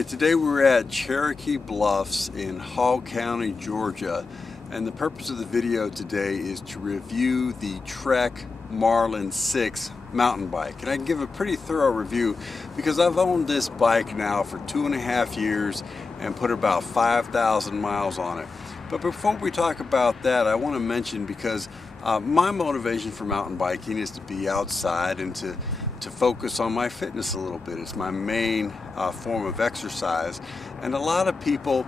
Hi, today we're at Cherokee Bluffs in Hall County, Georgia, and the purpose of the video today is to review the Trek Marlin 6 mountain bike. And I can give a pretty thorough review because I've owned this bike now for 2.5 years and put about 5,000 miles on it. But before we talk about that, I want to mention, because my motivation for mountain biking is to be outside and to focus on my fitness a little bit. It's my main form of exercise, and a lot of people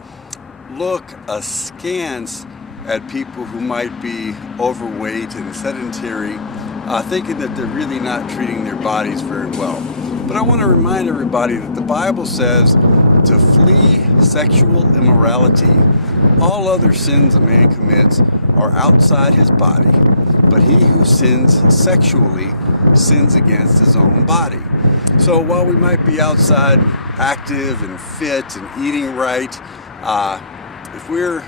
look askance at people who might be overweight and sedentary, thinking that they're really not treating their bodies very well. But I want to remind everybody that the Bible says to flee sexual immorality. All other sins a man commits are outside his body, but he who sins sexually sins against his own body. So while we might be outside active and fit and eating right, if we're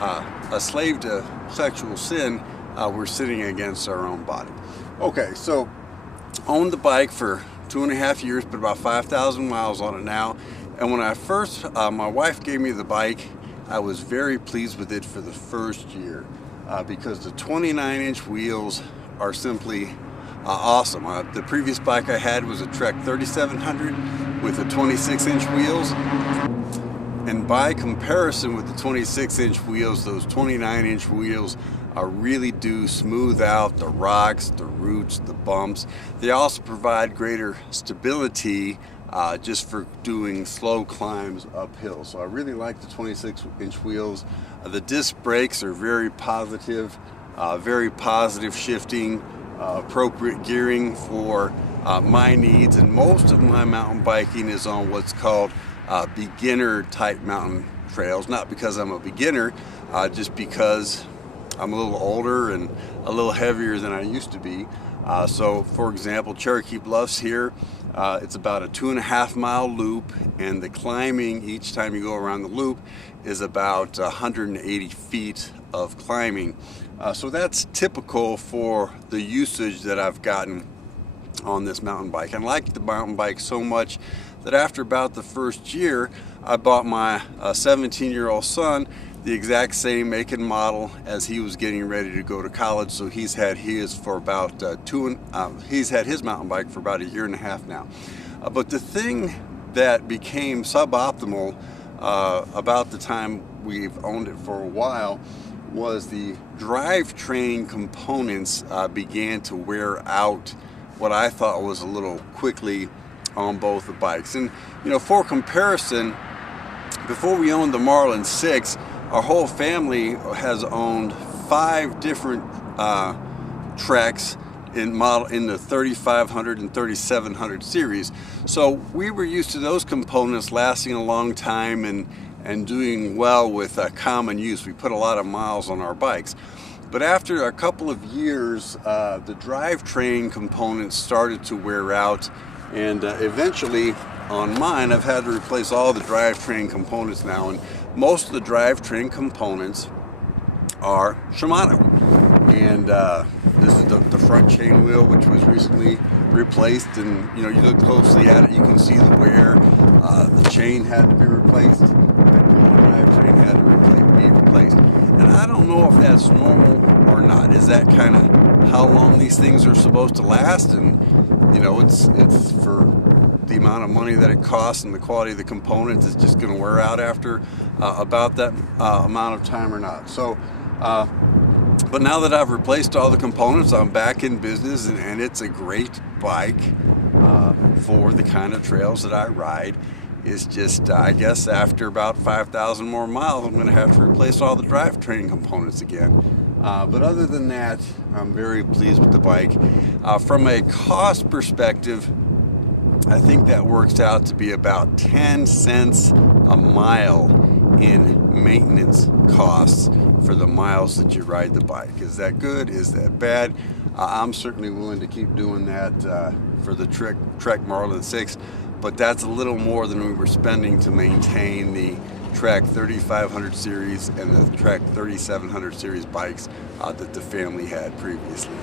a slave to sexual sin, we're sinning against our own body. Okay, so owned the bike for 2.5 years, put about 5,000 miles on it now. And when I first, my wife gave me the bike, I was very pleased with it for the first year because the 29-inch wheels are simply awesome. The previous bike I had was a Trek 3700 with the 26-inch wheels, and by comparison with the 26-inch wheels, those 29-inch wheels really do smooth out the rocks, the roots, the bumps. They also provide greater stability just for doing slow climbs uphill. So I really like the 26-inch wheels. The disc brakes are very positive shifting, appropriate gearing for my needs, and most of my mountain biking is on what's called beginner type mountain trails. Not because I'm a beginner, just because I'm a little older and a little heavier than I used to be. So for example, Cherokee Bluffs here, it's about a 2.5 mile loop, and the climbing each time you go around the loop is about 180 feet of climbing. So that's typical for the usage that I've gotten on this mountain bike. I like the mountain bike so much that after about the first year, I bought my 17-year-old son the exact same make and model as he was getting ready to go to college. So he's had his for about he's had his mountain bike for about 1.5 years now. But the thing that became suboptimal about the time we've owned it for a while was the drivetrain components began to wear out what I thought was a little quickly on both the bikes. And you know, for comparison, before we owned the Marlin 6, our whole family has owned 5 different Treks in the 3500 and 3700 series. So we were used to those components lasting a long time and doing well with common use. We put a lot of miles on our bikes. But after a couple of years, the drivetrain components started to wear out, and eventually on mine, I've had to replace all the drivetrain components now, and most of the drivetrain components are Shimano. And this is the front chain wheel, which was recently replaced, and you know, you look closely at it, you can see the wear. The chain had to be replaced, the drivetrain had to be replaced. And I don't know if that's normal or not. Is that kind of how long these things are supposed to last? And you know, it's for the amount of money that it costs and the quality of the components, it's just going to wear out after about that amount of time or not. So but now that I've replaced all the components, I'm back in business, and it's a great bike for the kind of trails that I ride. It's just, I guess after about 5,000 more miles, I'm going to have to replace all the drivetrain components again. But other than that, I'm very pleased with the bike. From a cost perspective, I think that works out to be about 10 cents a mile in maintenance costs for the miles that you ride the bike. Is that good? Is that bad? I'm certainly willing to keep doing that for the Trek Marlin 6, but that's a little more than we were spending to maintain the Trek 3500 series and the Trek 3700 series bikes that the family had previously.